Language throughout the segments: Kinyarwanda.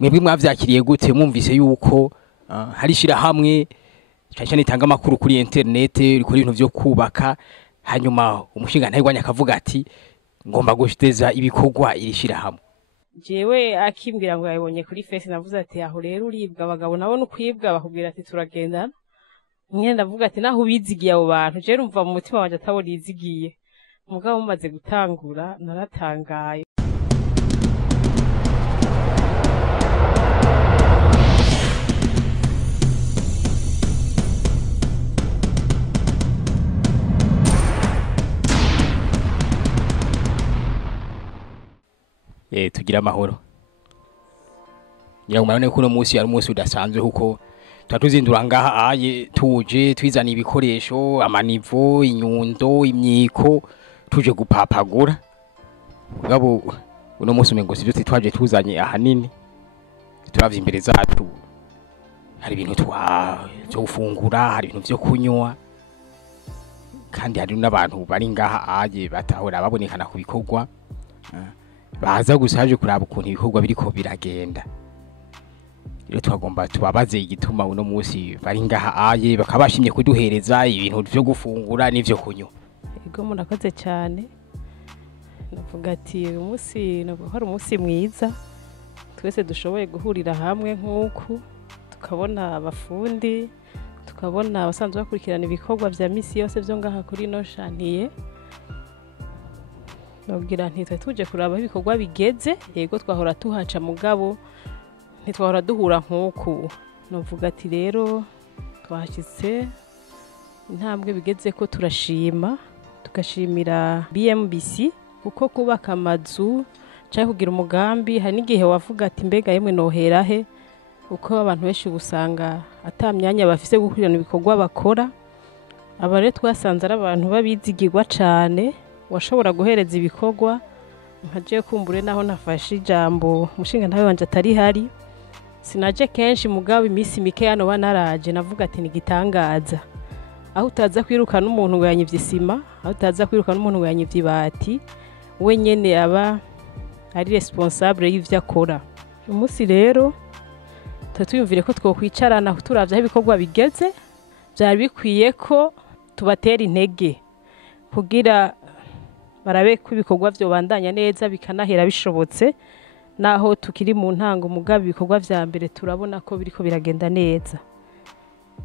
mwebwe mwavyakiriye gute mwumvise yuko hari shirahamwe cyane itanga amakuru kuri internet kuri ibintu byo kubaka hanyuma umushinga ntayigwanya akavuga ati ngomba gushiteza ibikorwa iri shirahamwe? Jewe akimbwira ngo yabonye kuri face navuze ati aho rero uribwa abagabo nabo nukwibwa bakubwira ati turagenda nyene ndavuga ati naho ubizigiye abo bantu je rumva mu mutima wanje atabona izigiye mugabo mumaze gutangura naratangaye. Tugira amahoro. Nyamara ko no munsi ari umunsi udasanzwe kuko tatuzindura ngaha tuje twizana ibikoresho amanivo inyundo imyiko tuje gupapagura. Ngabo uno munsi umengo sivyo twaje tuzanye ahanini turavye imbere zacu hari ibintu byo gufungura hari ibintu byo kunywa kandi hari n'abantu bari ngaha batahora babonekana ku bikorwa baza gusaje kuraba ukuntu ibikorwa biriko biragenda. Rero twagomba tubabaze igituma uno munsi bari ngaha bakabashimye kuduhereza ibintu byo gufungura n'ivyo kunywa. Ego murakoze cyane. Navuga ati umunsi hari umunsi mwiza twese dushoboye guhurira hamwe nk'uku tukabona abafundi tukabona abasanzwe bakurikirana ibikorwa vya misi yose byo ngaha kuri no shantiye. Nabwira nti tuje kuraba ibikorwa bigeze yego twahora tuhaca mugabo ntitwahora duhura nk'uku. Navuga ati rero twashitse intambwe bigeze ko turashima tugashimira BMBC kuko kubaka amazu cyangwa kugira umugambi hari n'igihe wavuga ati mbega yemwe nohera he uko abantu benshi gusanga atamyanya bafise gukurikirana ibikorwa bakora. Aba rero twasanze ari abantu babizigirwa cyane washobora guhereza ibikorwa nkaje kumbure naho nafashe ijambo mushinga ntawe wanje atari hari sinaje kenshi mugabo imisi mike yano banaraje navuga ati nigitangaza aho utaza kwiruka n'umuntu ngo yanyivye isima aho utaza kwiruka n'umuntu ngo yanyivye ibati we nyene aba ari responsable y'ivyo akora. Umunsi rero twiyumvire ko twokwicarana turavye aho ibikorwa bigeze byari bikwiye ko tubatera intege kugira barabe ko ibikorwa byo bandanya neza bikanahera bishobotse naho tukiri mu ntango mugabo ibikorwa vya mbere turabona ko biriko biragenda neza.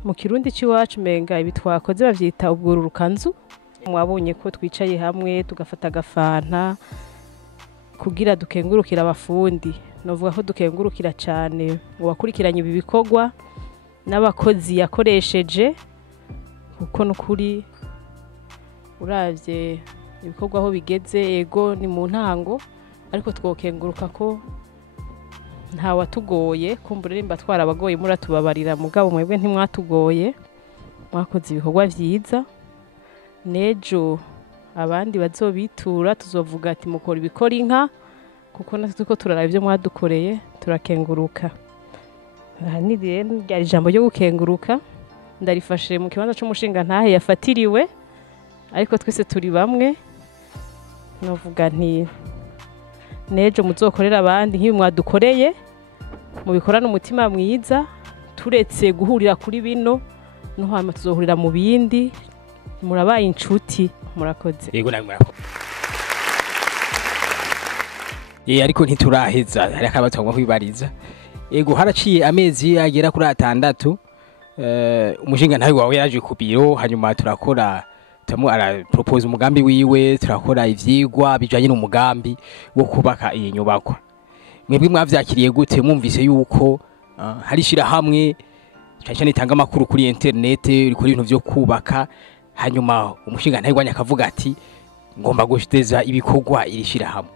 Mu kirundi ciwacu menga ibi twakoze bavyita ubwururukanzu mwabonye ko twicaye hamwe tugafata agafanta kugira dukengurukira abafundi. Novuga ko dukengurukira cyane ubakurikiranye ibi bikorwa n'abakozi yakoresheje kuko nukuri uravye ibikorwa aho bigeze ego ni mu ntango ariko twokenguruka ko nta watugoye kumbure rimba twarabagoye muratubabarira mugabo mwebwe ntimwatugoye mwakoze ibikorwa vyiza. Nejo abandi bazobitura tuzovuga ati mukora ibikora inka kuko natwe tuko turaraba ibyo mwadukoreye turakenguruka. Ni rero ryari ijambo ryo gukenguruka ndarifashe mu kibanza cy'umushinga ntahe yafatiriwe ariko twese turi bamwe. Novuga nti nejo muzokorera abandi nk'ibi mwadukoreye mubikorana umutima mwiza turetse guhurira kuri bino no hama tuzohurira mu bindi murabaye inshuti murakoze. Yego namwe ariko ntituraheza hari akabatangwa kwibariza. Yego haraciye amezi agera kuri 6 umushinga ntawe wawe yaje ku biro hanyuma turakora ara propose umugambi wiwe turakora ivyigwa bijanye n'umugambi wo kubaka iyi nyubako. Mwebwe mwavyakiriye gute mwumvise yuko hari shirahamwe cyane itanga amakuru kuri internet kuri ibintu byo kubaka hanyuma umushinga ntayigwanya akavuga ati ngomba gushiteza ibikorwa iri shirahamwe?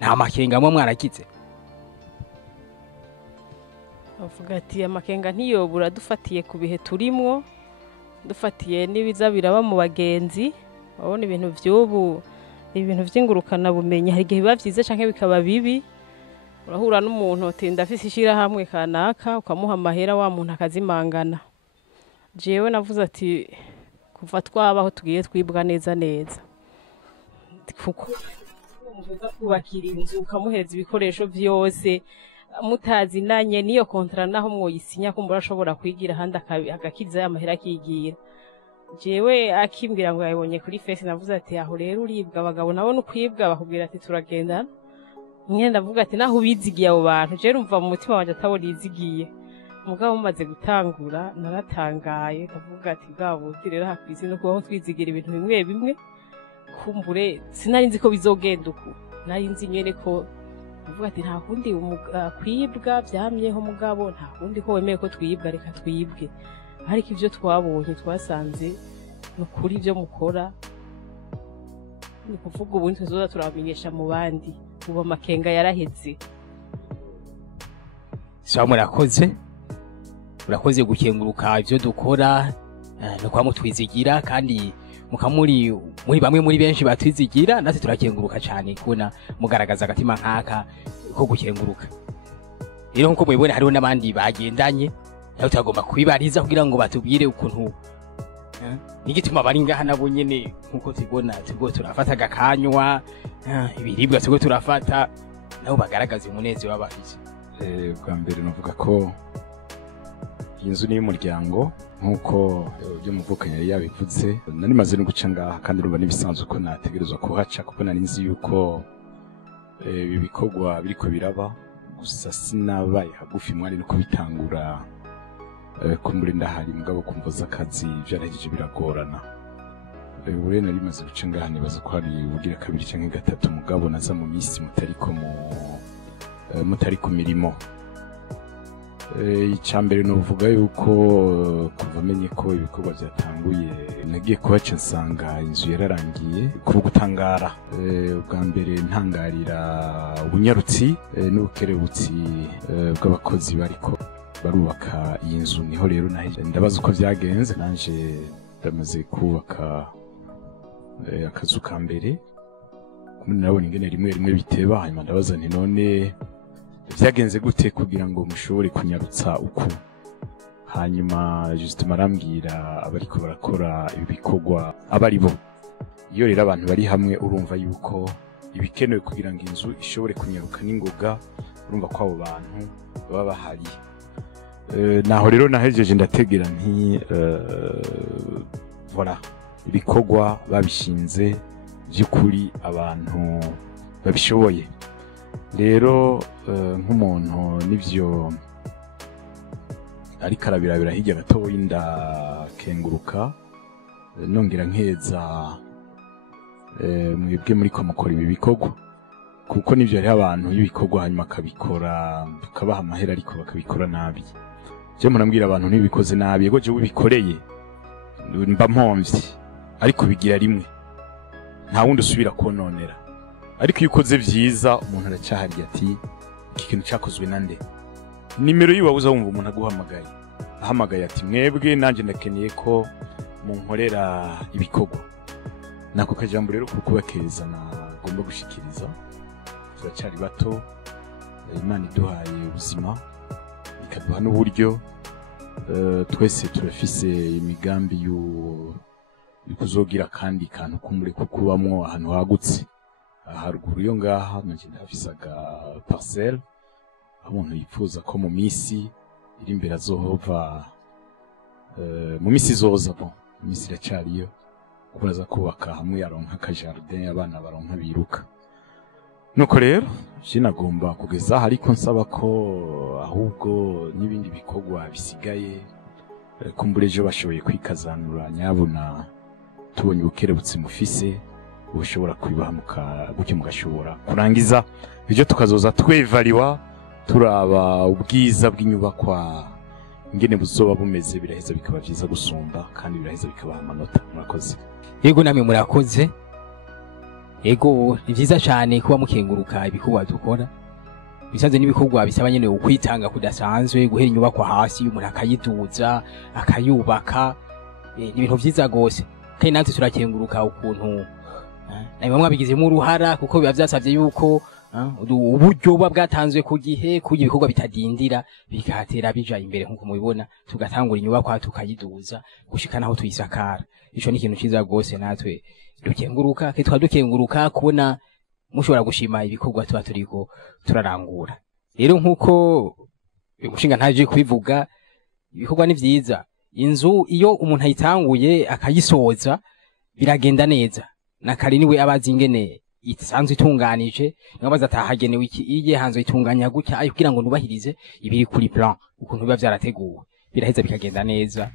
Nta makenga amwe mwaragize? Avuga ati amakenga ntiyobura dufatiye ku bihe turimwo dufatiye nibiza biraba mu bagenzi babona ibintu by'ubu ibintu vy'ingurukana bumenyi hari gihe biba vyiza canke bikaba bibi. Urahura n'umuntu ati ndafise ishira hamwe kanaka ukamuha amahera wa muntu akazimangana. Jewe navuze ati kuva twabaho tugiye twibwa neza kuko umuza kubakira inzu ukamuhereza ibikoresho byose mutazinanye niyo kontra naho mwoyisinya kumbura ashobora kwigira handi agakiza y'amahera akigira jewe akimbwira ngo yabonye kuri face navuze ati aho rero uribwa abagabo nabo nukwibwa bakubwira ati turagenda nyine ndavuga ati naho ubizigiye abo bantu je rumva mu mutima wanje atabona izigiye mugabo mumaze gutangura naratangaye ndavuga ati bwabo rero hakwize no kubaho twizigira ibintu bimwe bimwe kumbure sinari nzi ko bizogenda uko nari nzi nyene ko ndavuga ati nta kundi kwibwa byamyeho mugabo nta kundi ko wemeye ko twibwa reka twibwe ariko ivyo twabonye twasanze nukuri ivyo mukora ni kuvuga ubundi tuzoza turabamenyesha mu bandi ubu amakenga yaraheze sawa murakoze gukenguruka ivyo dukora no kwa mutwizigira kandi mukamuri muri bamwe muri benshi batwizigira natwe turakenguruka cyane kubona mugaragaza agatima nkaka ko gukenguruka rero nkuko mubibona hariho n'abandi bagendanye naho tagomba kubibariza kugira ngo batubwire ukuntu n'igituma bari ngaha nabo nyene nkuko tubona turafata agakanywa ibiribwa turafata nabo bagaragaza umunezero w'abafite bwa mbere navuga ko inzu ni y'umuryango nkuko byo muvukanye yari yabivuze nari maze no guca ngaha kandi urumva nibisanzwe ko nategerezwa kuhaca kuko nari nzi yuko ibi bikorwa biriko biraba gusa sinabaye hagufi mwari no kubitangura kumbure ndahari mugabo kumvoza akazi byarahije biragorana ure nari maze guca ngaha nibaza ko hari ubugira kabiri canke gatatu mugabo naza mu misi mutari ku mirimo icambere no vuga yuko kuva amenye ko ibikorwa byatanguye nagiye kuhaca nsanga inzu yararangiye kuva gutangara ubwa mbere ntangarira ubunyarutsi n'ubukerebutsi bw'abakozi bariko barubaka iyi nzu niho rero ndabaza uko byagenze nanje ndamaze kubaka akazu ka mbere nabona ingene rimwe biteba hanyuma ndabaza nti none byagenze gute kugira ngo mushobore kunyarutsa uko hanyuma justement arambwira abariko barakora ibikorwa abari bo iyo rero abantu bari hamwe urumva yuko ibikenewe kugira ngo inzu ishobore kunyaruka n'ingoga urumva ko abo bantu baba bahari naho rero nahejeje ndategera nti voilà ibikorwa babishinze by'ukuri abantu babishoboye rero nk'umuntu nivyo ariko arabirabira hirya gato ndakenguruka nongera nkeza mwebwe muri ko mukora ibi bikorwa kuko nivyo ari abantu y'ibikorwa hanyuma akabikora tukabaha amahera ariko bakabikora nabi je murambwira abantu ntibikoze nabi yego je ubikoreye mba mpomvye ariko bigira rimwe nta wundi usubira kononera ariko iyo ukoze vyiza umuntu aracyahari ati iki kintu cyakozwe nande nimero yiwe uzawumva umuntu aguhamagaye ahamagaye ati mwebwe nanje ndakeneye ko munkorera ibikorwa nako kajambo rero kukubakereza nagomba gushikiriza turacyari bato Imana iduhaye ubuzima ikaduha n'uburyo twese turafise imigambi yukuzogira kandi kantu kumure kukubamwo ahantu hagutse haruguru yo ngaha nanje ndafisaga parcelle umuntu yifuza ko mu misi iri imbere azohova mu misi zoza mu misi iracariyo kuraza kubaka hamwe yaronka ka jardin abana baronka biruka nuko rero sinagomba kugeza ariko nsaba ko ahubwo n'ibindi bikorwa bisigaye kumbureje bashoboye kwikazanura nyabona tubonye ubukerebutsi mufise ushobora kwibahamuka gutyo mugashobora kurangiza ibyo tukazoza twevaliwa turaba ubwiza bw'inyubakwa ingene buzoba bumeze biraheza bikaba byiza gusumba kandi biraheza bikabaha amanota murakoze yego namwe murakoze yego ni byiza cyane kuba mukenguruka ibikorwa dukora bisanzwe n'ibikorwa bisaba nyene ukwitanga kudasanzwe guhera inyubakwa hasi umuntu akayiduza akayubaka ni ibintu byiza gose kandi natwe turakenguruka ukuntu nawe mwabigizemo uruhara kuko biba byasabye yuko uburyo bwatanzwe ku gihe kugira ibikorwa bitadindira bikatera bija imbere nkuko mubibona tugatangura inyubakwa tukayiduza gushika naho tuyisakara ico ni ikintu ciza gose natwe dukenguruka kitwa dukenguruka kubona mushobora gushima ibikorwa tuba turiko turarangura rero nkuko umushinga ntaje kubivuga ibikorwa ni vyiza inzu iyo umuntu ayitanguye akayisoza biragenda neza nakari niwe abazi ingene isanzwe itunganije nibaza atahagenewe iki iye hanzo itunganya gutya ayo kugira ngo nubahirize ibiri kuri plan ukuntu biba byarateguwe biraheza bikagenda neza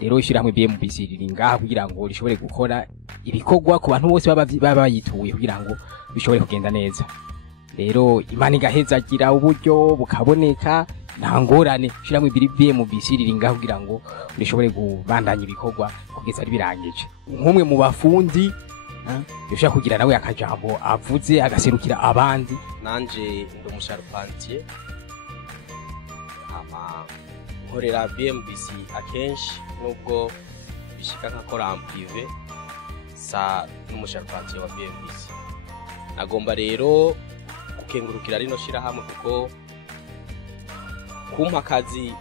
rero ishirahamwe BMBC riri ngaha kugira ngo rishobore gukora ibikorwa ku bantu bose baba bayituye kugira ngo bishobore kugenda neza rero Imana igaheza agira uburyo bukaboneka nta ngorane ishirahamwe BMBC riri ngaha kugira ngo rishobore kubandanya ibikorwa kugeza ari birangije nk'umwe mu bafundi yosha kugira nawe akajambo avuze agaserukira abandi nanje ndo musharupantier nkorera BMBC akenshi nubwo bishika nkakora prive sa n'umusharupantier wa BMBC nagomba rero gukengurukira rino shirahamwe kuko kumpa akazi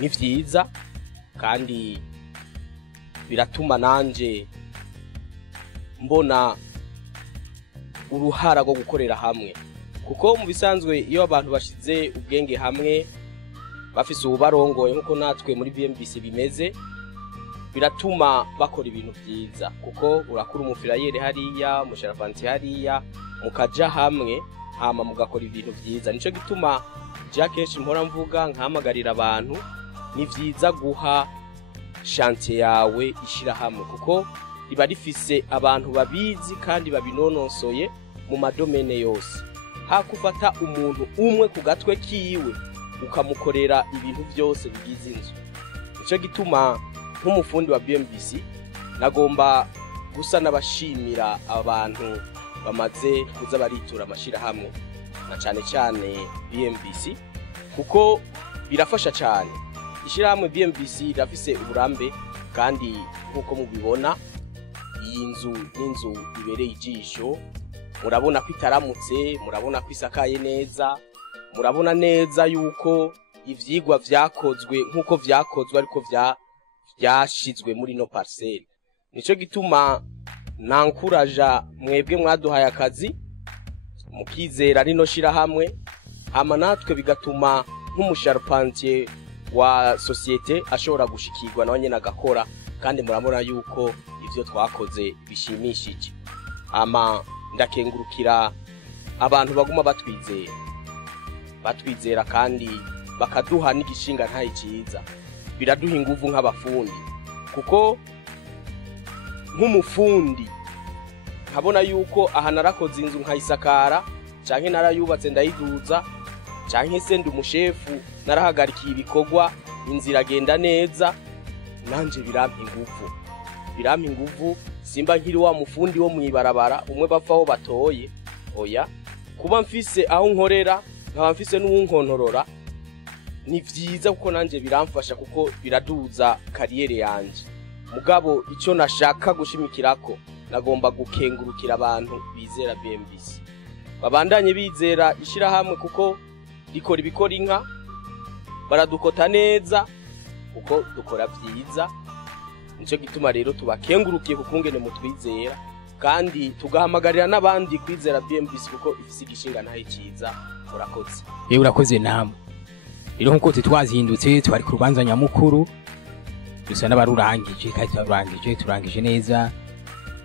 ni vyiza kandi biratuma nanje mbona uruhara rwo gukorera hamwe kuko mu bisanzwe iyo abantu bashize ubwenge hamwe bafise ubarongoye nkuko natwe muri BMBC bimeze biratuma bakora ibintu vyiza kuko urakura umufirayere hariya umusharafanti hariya mukaja hamwe hama mugakora ibintu vyiza nico gituma Jacques mpora mvuga nkahamagarira abantu ni vyiza guha chantier yawe ishira hamwe kuko riba rifise abantu babizi kandi babinonosoye mu madomene yose hakufata umuntu umwe ku gatwe kiwe ukamukorera ibintu byose bigize inzu nico gituma nk'umufundi wa BMBC nagomba gusa nabashimira abantu bamaze kuza baritura amashira hamwe na cyane cyane BMBC kuko birafasha cyane ishirahamwe BMBC rafise uburambe kandi nkuko mubibona iyi nzu n'inzu ibereye ijisho murabona ko itaramutse murabona ko isakaye neza murabona neza yuko ivyigwa vyakozwe nkuko vyakozwe ariko vyashizwe muri no parcelle nico gituma nankuraja mwebwe mwaduhaye akazi mukizera rino shira hamwe hama natwe bigatuma nk'umusharupantier wa societe ashobora gushikirwa nawe nyene agakora kandi murabona yuko ivyo twakoze bishimishije ama ndakengurukira abantu baguma batwizera kandi bakaduha n'igishinga ntaye ciza biraduha inguvu nk'abafundi kuko nk'umufundi nkabona yuko aha narakoze inzu nkayisakara canke narayubatse ndayiduza canke se ndi umushefu narahagarikiye ibikorwa inzira agenda neza nanje birampa inguvu simba nkiri wa mufundi wo mwibarabara umwe bavaho batoye oya kuba mfise aho nkorera nkaba mfise n'uwunkontorora ni vyiza kuko nanje biramfasha kuko biraduza kariyere yanje mugabo icyo nashaka gushimikirako nagomba gukengurukira abantu bizera BMBC babandanye bizera ishirahamwe kuko rikora ibikora inka baradukota neza kuko dukora vyiza nico gituma rero tubakengurukiye kukungene mutwizera kandi tugahamagarira n'abandi kwizera BMBC kuko ifise igishinga ntahe ciza murakoze urakoze namwe rero nkuko twazindutse twari ku rubanza nyamukuru dusa n'abarurangije kandi turangije neza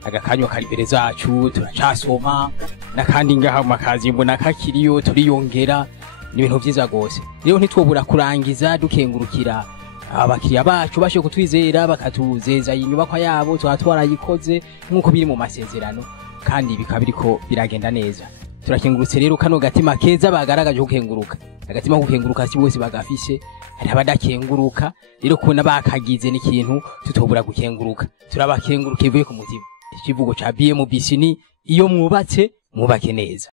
agakanyo kari imbere zacu turacasoma nakandi ngaha mu makazi mbona kakiriyo turiyongera n'ibintu vyiza gose rero ntitwobura kurangiza dukengurukira abakiriya bacu bashe kutwizera bakatuzeza inyubako yabo twatwarayikoze nkuko biri mu masezerano kandi bikabiriko biragenda neza turakengurutse rero kano gatima keza bagaragaje gukenguruka agatima gukenguruka si bose bagafishe hari abadakenguruka rero kubona bakagize n'ikintu tutobura gukenguruka turabakenguruke bivuye ku mutima ikivugo ca BMBC ni iyo mwubatse mwubake neza.